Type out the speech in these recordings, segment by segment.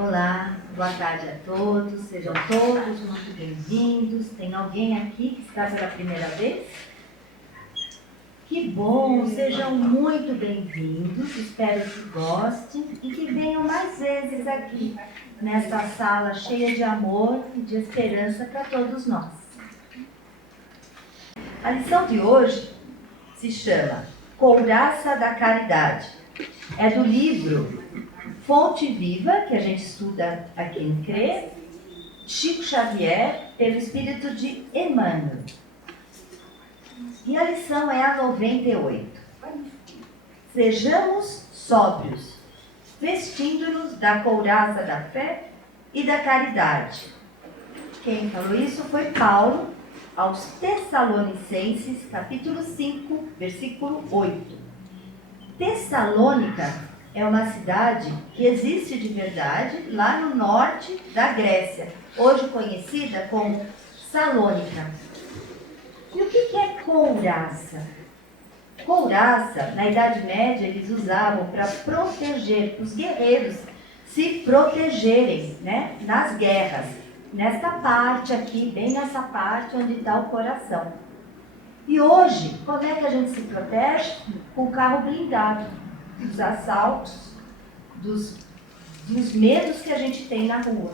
Olá, boa tarde a todos, sejam todos muito bem-vindos. Tem alguém aqui que está pela primeira vez? Que bom, sejam muito bem-vindos, espero que gostem e que venham mais vezes aqui, nesta sala cheia de amor e de esperança para todos nós. A lição de hoje se chama Couraça da Caridade. É do livro Fonte Viva, que a gente estuda aqui em CRE, Chico Xavier, pelo espírito de Emmanuel. E a lição é a 98. Sejamos sóbrios, vestindo-nos da couraça da fé e da caridade. Quem falou isso foi Paulo, aos Tessalonicenses, capítulo 5, versículo 8. Tessalônica é uma cidade que existe de verdade lá no norte da Grécia, hoje conhecida como Salônica. E o que é couraça? Couraça, na Idade Média, eles usavam para proteger os guerreiros, se protegerem, nas guerras. Nesta parte aqui, bem nessa parte onde está o coração. E hoje, como é que a gente se protege? Com o carro blindado, dos assaltos, dos medos que a gente tem na rua,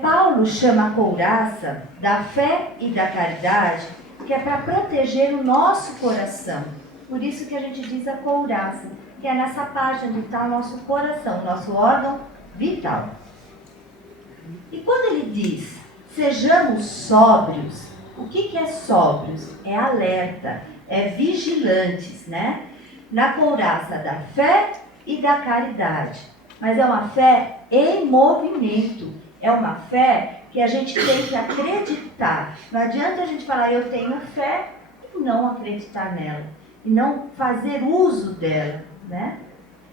Paulo chama a couraça da fé e da caridade, que é para proteger o nosso coração. Por isso que a gente diz a couraça, que é nessa parte onde está o nosso coração, o nosso órgão vital. E quando ele diz, sejamos sóbrios, o que é sóbrios? É alerta, é vigilantes, na couraça da fé e da caridade. Mas é uma fé em movimento, é uma fé que a gente tem que acreditar. Não adianta a gente falar, eu tenho fé, e não acreditar nela, e não fazer uso dela,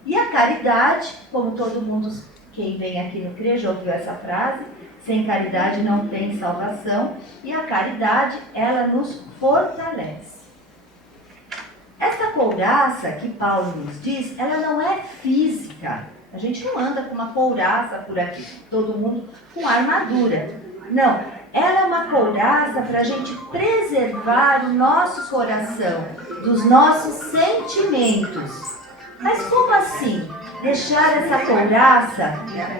E a caridade, como todo mundo, quem vem aqui no CRE já ouviu essa frase, sem caridade não tem salvação, e a caridade, ela nos fortalece. Essa couraça que Paulo nos diz, ela não é física. A gente não anda com uma couraça por aqui, todo mundo com armadura. Não, ela é uma couraça para a gente preservar o nosso coração, dos nossos sentimentos. Mas como assim? Deixar essa couraça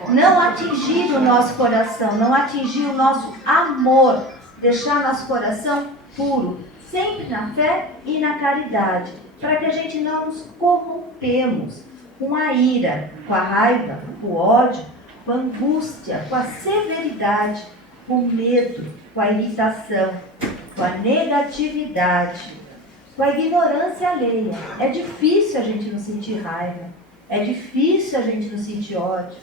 não atingir o nosso coração, não atingir o nosso amor, deixar nosso coração puro, sempre na fé e na caridade, para que a gente não nos corrompemos com a ira, com a raiva, com o ódio, com a angústia, com a severidade, com o medo, com a irritação, com a negatividade, com a ignorância alheia. É difícil a gente não sentir raiva. É difícil a gente não sentir ódio.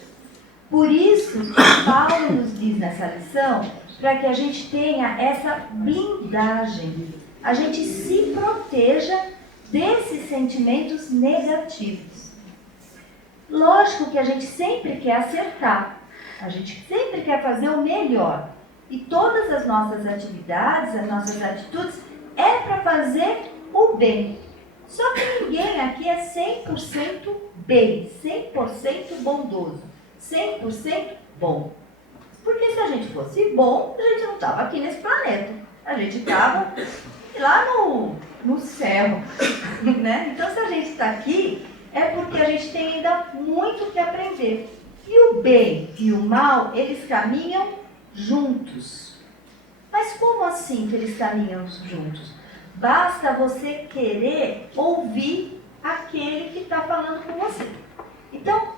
Por isso que Paulo nos diz nessa lição, para que a gente tenha essa blindagem, a gente se proteja desses sentimentos negativos. Lógico que a gente sempre quer acertar, a gente sempre quer fazer o melhor. E todas as nossas atividades, as nossas atitudes, é para fazer o bem. Só que ninguém aqui é 100% bem, 100% bondoso, 100% bom. Porque se a gente fosse bom, a gente não estava aqui nesse planeta. A gente estava lá no céu, Então se a gente está aqui, é porque a gente tem ainda muito que aprender. E o bem e o mal, eles caminham juntos. Mas como assim que eles caminham juntos? Basta você querer ouvir aquele que está falando com você. Então,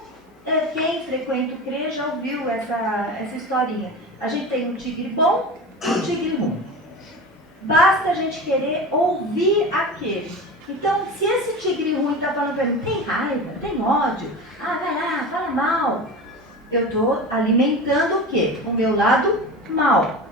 quem frequenta o CRE já ouviu essa historinha. A gente tem um tigre bom e um tigre ruim. Basta a gente querer ouvir aquele. Então, se esse tigre ruim está falando para mim, tem raiva, tem ódio, vai lá, fala mal. Eu estou alimentando o quê? O meu lado mal.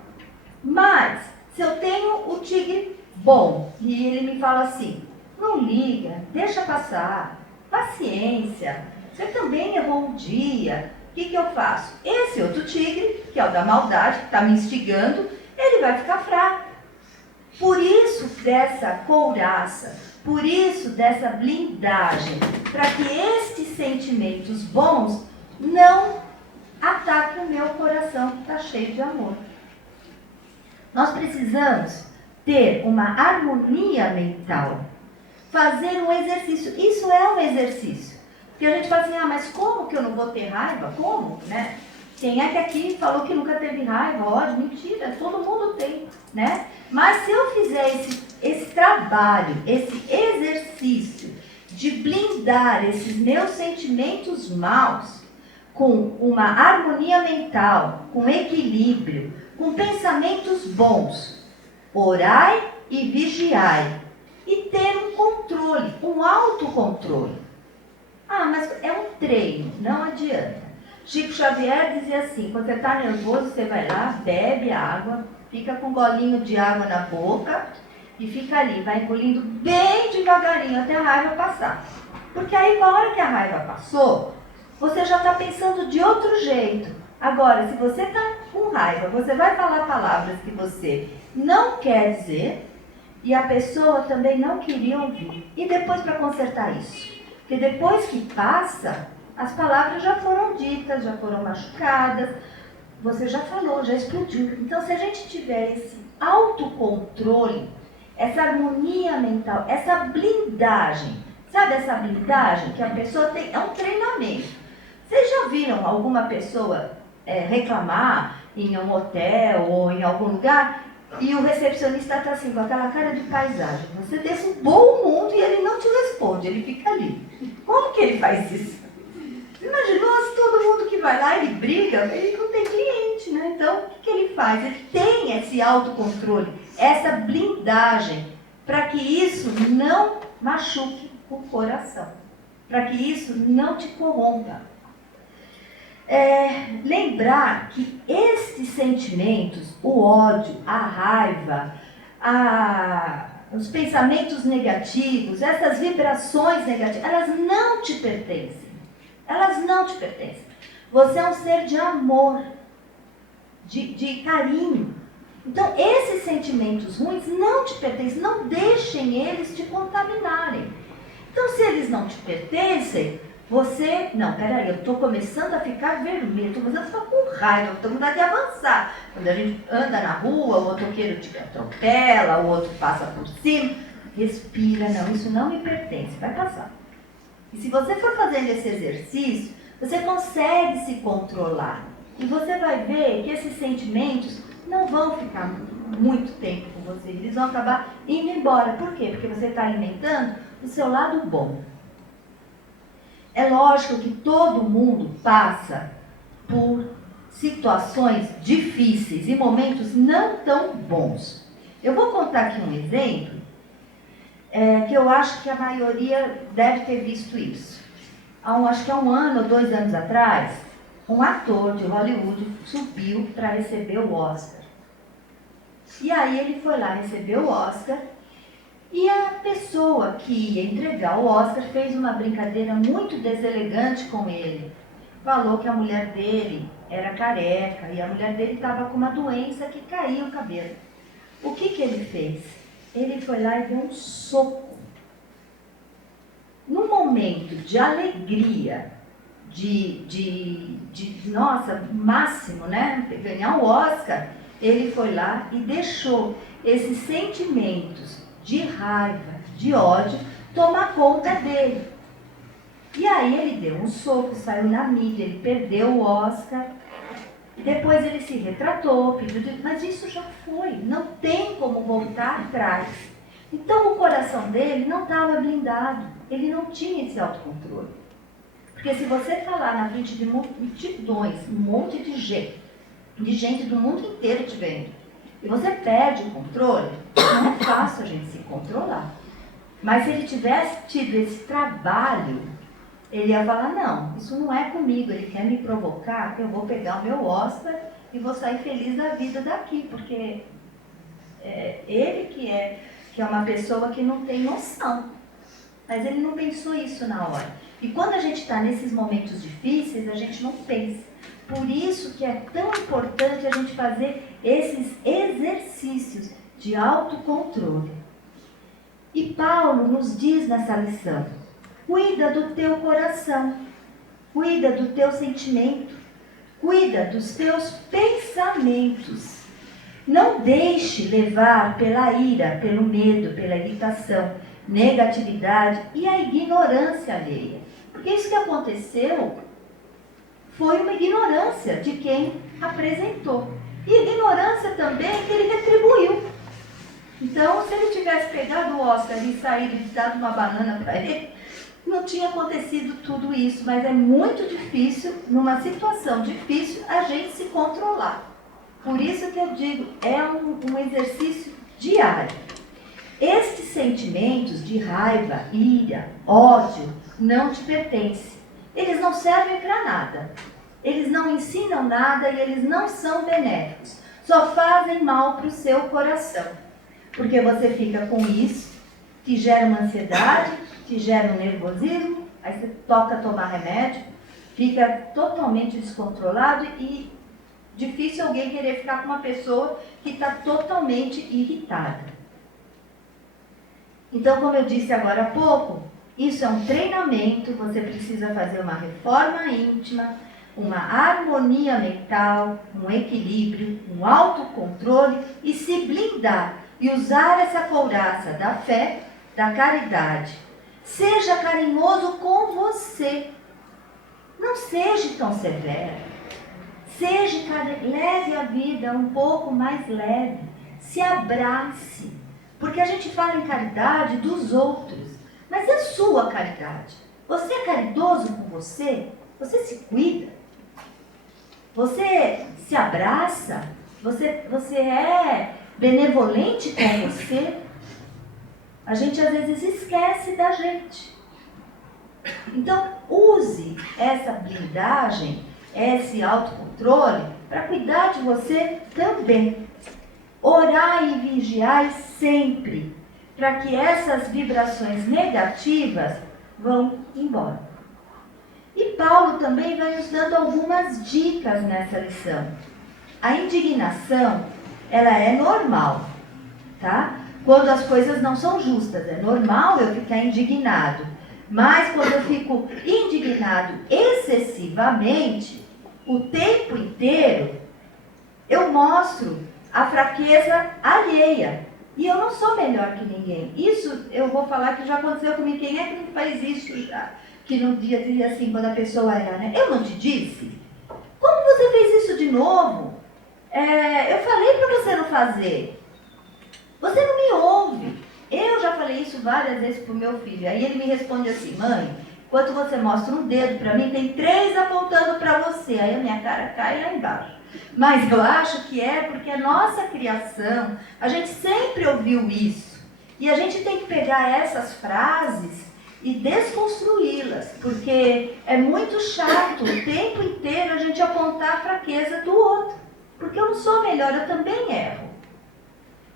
Mas, se eu tenho o tigre bom, e ele me fala assim, não liga, deixa passar, paciência, você também errou um dia, o que eu faço? Esse outro tigre, que é o da maldade, que está me instigando, ele vai ficar fraco. Por isso dessa couraça, por isso dessa blindagem, para que estes sentimentos bons não ataquem o meu coração que está cheio de amor. Nós precisamos ter uma harmonia mental, fazer um exercício. Isso é um exercício. Porque a gente fala assim, mas como que eu não vou ter raiva? Como, né? Quem é que aqui falou que nunca teve raiva, ódio? Mentira, todo mundo tem, né? Mas se eu fizer esse trabalho, esse exercício de blindar esses meus sentimentos maus com uma harmonia mental, com equilíbrio, com pensamentos bons, orai e vigiai, e ter um controle, um autocontrole. Mas é um treino, não adianta. Chico Xavier dizia assim, quando você está nervoso, você vai lá, bebe água, fica com um golinho de água na boca e fica ali, vai engolindo bem devagarinho até a raiva passar. Porque aí, na hora que a raiva passou, você já está pensando de outro jeito. Agora, se você está com raiva, você vai falar palavras que você não quer dizer e a pessoa também não queria ouvir. E depois para consertar isso? Porque depois que passa, as palavras já foram ditas, já foram machucadas, você já falou, já explodiu. Então, se a gente tiver esse autocontrole, essa harmonia mental, essa blindagem, sabe essa blindagem que a pessoa tem? É um treinamento. Vocês já viram alguma pessoa reclamar em um hotel ou em algum lugar e o recepcionista está assim, com aquela cara de paisagem? Você derrubou o mundo e ele não te responde, ele fica ali. Como que ele faz isso? Imaginou se todo mundo que vai lá, ele briga, ele não tem cliente, né? Então, o que ele faz? Ele tem esse autocontrole, essa blindagem, para que isso não machuque o coração, para que isso não te corrompa. Lembrar que estes sentimentos, o ódio, a raiva, os pensamentos negativos, essas vibrações negativas, elas não te pertencem. Elas não te pertencem. Você é um ser de amor, de carinho. Então, esses sentimentos ruins não te pertencem, não deixem eles te contaminarem. Então, se eles não te pertencem, você... Não, peraí, eu estou começando a ficar vermelho, estou começando a ficar com raiva, estou com vontade de avançar. Quando a gente anda na rua, o motoqueiro te atropela, o outro passa por cima, respira, não, isso não me pertence, vai passar. E se você for fazendo esse exercício, você consegue se controlar. E você vai ver que esses sentimentos não vão ficar muito tempo com você. Eles vão acabar indo embora. Por quê? Porque você está alimentando o seu lado bom. É lógico que todo mundo passa por situações difíceis e momentos não tão bons. Eu vou contar aqui um exemplo que eu acho que a maioria deve ter visto isso. Acho que há 1 ano ou 2 anos atrás, um ator de Hollywood subiu para receber o Oscar. E aí ele foi lá receber o Oscar e a pessoa que ia entregar o Oscar fez uma brincadeira muito deselegante com ele. Falou que a mulher dele era careca e a mulher dele estava com uma doença que caía o cabelo. O que ele fez? Ele foi lá e deu um soco. Num momento de alegria, nossa, máximo, né? Ganhar o Oscar, ele foi lá e deixou esses sentimentos de raiva, de ódio, tomar conta dele. E aí ele deu um soco, saiu na mídia, ele perdeu o Oscar. Depois ele se retratou, mas isso já foi, não tem como voltar atrás. Então o coração dele não estava blindado, ele não tinha esse autocontrole. Porque se você falar na frente de multidões, um monte de gente do mundo inteiro te vendo, e você perde o controle, não é fácil a gente se controlar. Mas se ele tivesse tido esse trabalho, ele ia falar, não, isso não é comigo, ele quer me provocar, eu vou pegar o meu Oscar e vou sair feliz da vida daqui, porque ele que é uma pessoa que não tem noção. Mas ele não pensou isso na hora. E quando a gente está nesses momentos difíceis, a gente não pensa. Por isso que é tão importante a gente fazer esses exercícios de autocontrole. E Paulo nos diz nessa lição, Cuida do teu coração, cuida do teu sentimento, cuida dos teus pensamentos. Não deixe levar pela ira, pelo medo, pela irritação, negatividade e a ignorância alheia. Porque isso que aconteceu foi uma ignorância de quem apresentou. E ignorância também que ele retribuiu. Então, se ele tivesse pegado o Oscar e saído e dado uma banana para ele, não tinha acontecido tudo isso. Mas é muito difícil, numa situação difícil, a gente se controlar. Por isso que eu digo, é um exercício diário. Estes sentimentos de raiva, ira, ódio, não te pertencem. Eles não servem para nada. Eles não ensinam nada e eles não são benéficos. Só fazem mal para o seu coração. Porque você fica com isso, te gera uma ansiedade, te gera um nervosismo, aí você toca tomar remédio, fica totalmente descontrolado e difícil alguém querer ficar com uma pessoa que está totalmente irritada. Então, como eu disse agora há pouco, isso é um treinamento, você precisa fazer uma reforma íntima, uma harmonia mental, um equilíbrio, um autocontrole e se blindar e usar essa couraça da fé, da caridade. Seja carinhoso com você. Não seja tão severo. Leve a vida um pouco mais leve. Se abrace. Porque a gente fala em caridade dos outros. Mas é sua caridade. Você é caridoso com você? Você se cuida? Você se abraça? Você é benevolente com você? A gente às vezes esquece da gente. Então, use essa blindagem, esse autocontrole, para cuidar de você também. Orai e vigiai sempre, para que essas vibrações negativas vão embora. E Paulo também vai nos dando algumas dicas nessa lição. A indignação, ela é normal, tá? Quando as coisas não são justas, é normal eu ficar indignado. Mas quando eu fico indignado excessivamente, o tempo inteiro, eu mostro a fraqueza alheia. E eu não sou melhor que ninguém. Isso eu vou falar que já aconteceu comigo. Quem é que não faz isso já? Que no dia assim, quando a pessoa era, né? Eu não te disse? Como você fez isso de novo? Eu falei para você não fazer. Você não me ouve. Eu já falei isso várias vezes pro meu filho. Aí ele me responde assim: mãe, enquanto você mostra um dedo para mim, tem 3 apontando para você. Aí a minha cara cai lá embaixo. Mas eu acho que é porque a nossa criação, a gente sempre ouviu isso. E a gente tem que pegar essas frases e desconstruí-las. Porque é muito chato o tempo inteiro a gente apontar a fraqueza do outro. Porque eu não sou melhor, eu também erro.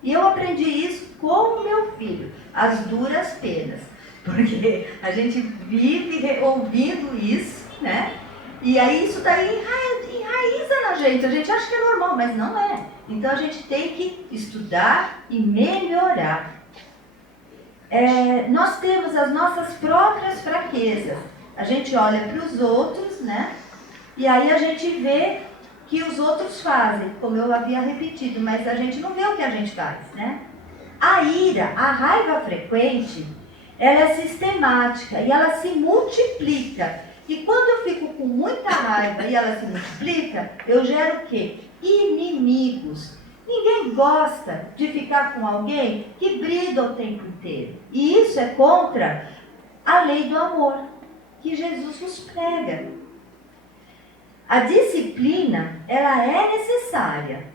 E eu aprendi isso com o meu filho, as duras penas. Porque a gente vive ouvindo isso, né? E aí isso daí enraiza na gente. A gente acha que é normal, mas não é. Então a gente tem que estudar e melhorar. Nós temos as nossas próprias fraquezas. A gente olha para os outros, né? E aí a gente vê que os outros fazem, como eu havia repetido, mas a gente não vê o que a gente faz, né? A ira, a raiva frequente, ela é sistemática e ela se multiplica. E quando eu fico com muita raiva e ela se multiplica, eu gero o quê? Inimigos. Ninguém gosta de ficar com alguém que briga o tempo inteiro. E isso é contra a lei do amor que Jesus nos prega. A disciplina, ela é necessária,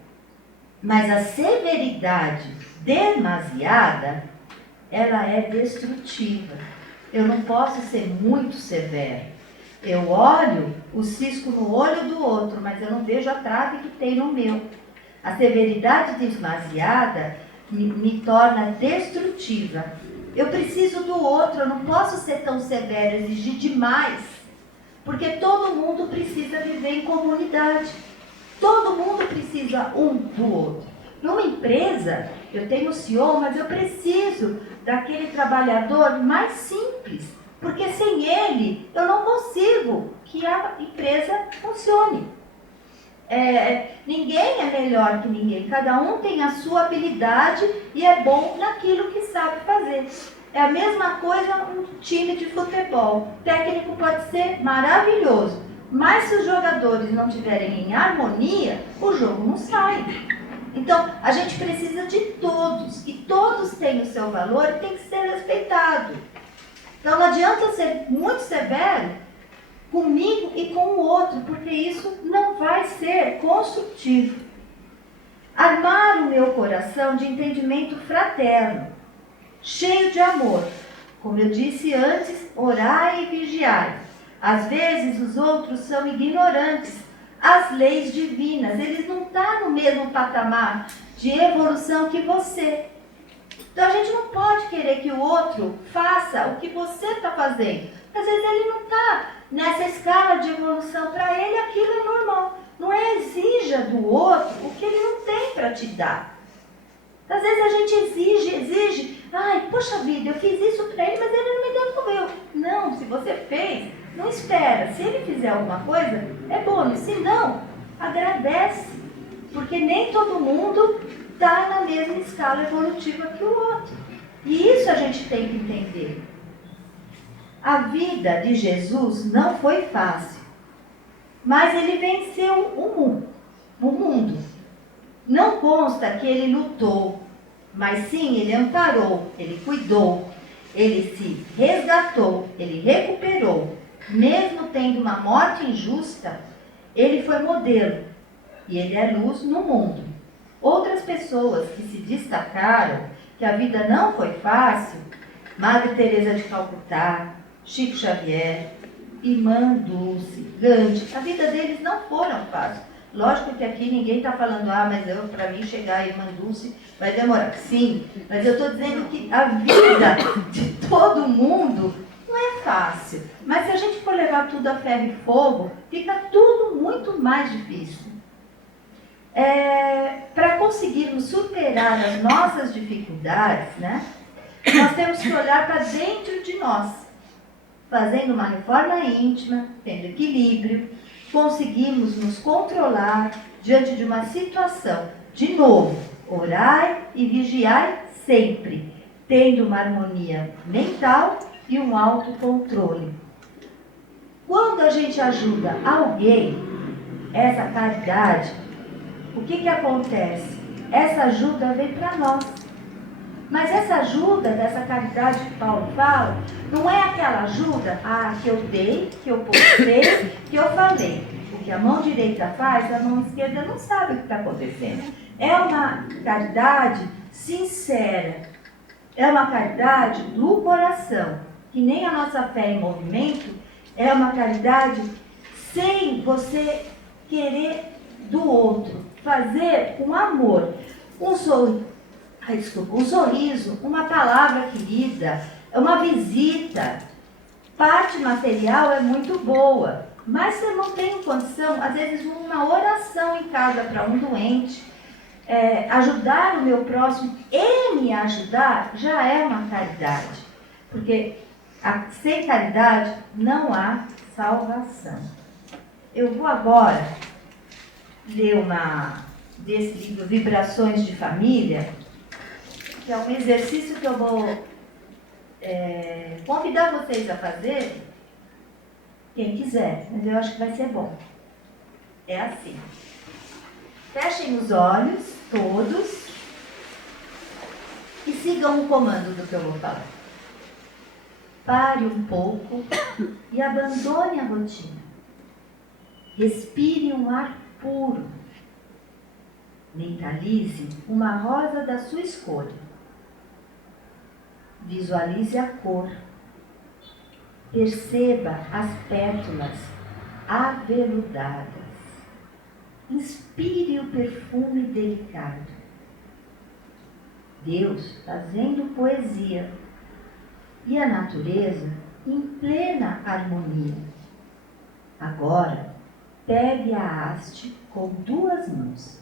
mas a severidade demasiada, ela é destrutiva. Eu não posso ser muito severo. Eu olho o cisco no olho do outro, mas eu não vejo a trave que tem no meu. A severidade demasiada me torna destrutiva. Eu preciso do outro, eu não posso ser tão severo, exigir demais. Porque todo mundo precisa viver em comunidade. Todo mundo precisa um do outro. Numa empresa, eu tenho o CEO, mas eu preciso daquele trabalhador mais simples, Porque sem ele, eu não consigo que a empresa funcione. Ninguém é melhor que ninguém. Cada um tem a sua habilidade e é bom naquilo que sabe fazer. É a mesma coisa um time de futebol. O técnico pode ser maravilhoso, mas se os jogadores não estiverem em harmonia, o jogo não sai. Então, a gente precisa de todos, e todos têm o seu valor e tem que ser respeitado. Então, não adianta ser muito severo comigo e com o outro, porque isso não vai ser construtivo. Armar o meu coração de entendimento fraterno, cheio de amor. Como eu disse antes, orai e vigiai. Às vezes os outros são ignorantes às leis divinas, eles não estão no mesmo patamar de evolução que você. Então a gente não pode querer que o outro faça o que você está fazendo. Às vezes ele não está nessa escala de evolução, para ele aquilo é normal. Não exija do outro o que ele não tem para te dar. Às vezes a gente exige, ai, poxa vida, eu fiz isso para ele, mas ele não me devolveu. Não, se você fez, não espera. Se ele fizer alguma coisa, é bônus. Se não, agradece. Porque nem todo mundo está na mesma escala evolutiva que o outro. E isso a gente tem que entender. A vida de Jesus não foi fácil, mas ele venceu o mundo. Não consta que ele lutou, mas sim ele amparou, ele cuidou, ele se resgatou, ele recuperou. Mesmo tendo uma morte injusta, ele foi modelo e ele é luz no mundo. Outras pessoas que se destacaram, que a vida não foi fácil, Madre Teresa de Calcutá, Chico Xavier, Irmã Dulce, Gandhi, a vida deles não foram fáceis. Lógico que aqui ninguém está falando, mas para mim chegar a Irmã Dulce vai demorar. Sim, mas eu estou dizendo que a vida de todo mundo não é fácil. Mas se a gente for levar tudo a ferro e fogo, fica tudo muito mais difícil. Para conseguirmos superar as nossas dificuldades, né, nós temos que olhar para dentro de nós, fazendo uma reforma íntima, tendo equilíbrio, conseguimos nos controlar diante de uma situação. De novo, orai e vigiai sempre, tendo uma harmonia mental e um autocontrole. Quando a gente ajuda alguém, essa caridade, o que acontece? Essa ajuda vem para nós. Mas essa ajuda, dessa caridade que Paulo fala, não é aquela ajuda que eu dei, que eu postei, que eu falei. O que a mão direita faz, a mão esquerda não sabe o que está acontecendo. É uma caridade sincera. É uma caridade do coração. Que nem a nossa fé em movimento, é uma caridade sem você querer do outro. Fazer com amor. Um sorriso, uma palavra querida, uma visita. Parte material é muito boa, mas se eu não tenho condição, às vezes uma oração em casa para um doente, ajudar o meu próximo e me ajudar, já é uma caridade. Porque sem caridade não há salvação. Eu vou agora ler desse livro Vibrações de Família, que é um exercício que eu vou convidar vocês a fazer, quem quiser, mas eu acho que vai ser bom. É assim. Fechem os olhos, todos, e sigam o comando do que eu vou falar. Pare um pouco e abandone a rotina. Respire um ar puro. Mentalize uma rosa da sua escolha. Visualize a cor. Perceba as pétalas aveludadas. Inspire o perfume delicado. Deus fazendo poesia e a natureza em plena harmonia. Agora, pegue a haste com 2 mãos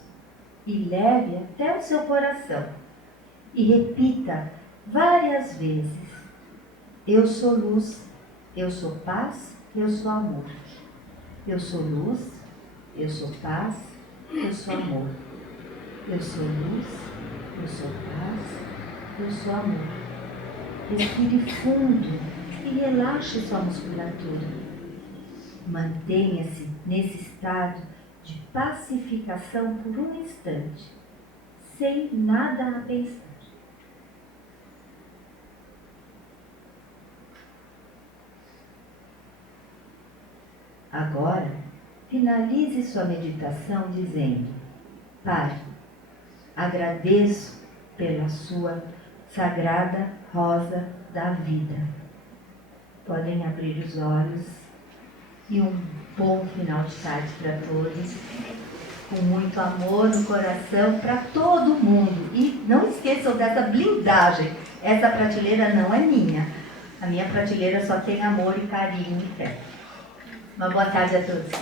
e leve até o seu coração e repita várias vezes: eu sou luz Eu sou paz, eu sou amor. Eu sou luz, eu sou paz, eu sou amor. Eu sou luz, eu sou paz, eu sou amor. Respire fundo e relaxe sua musculatura. Mantenha-se nesse estado de pacificação por um instante, sem nada a pensar. Agora, finalize sua meditação dizendo: Pai, agradeço pela sua sagrada rosa da vida. Podem abrir os olhos e um bom final de tarde para todos, com muito amor no coração para todo mundo. E não esqueçam dessa blindagem, essa prateleira não é minha. A minha prateleira só tem amor e carinho e fé. Uma boa tarde a todos.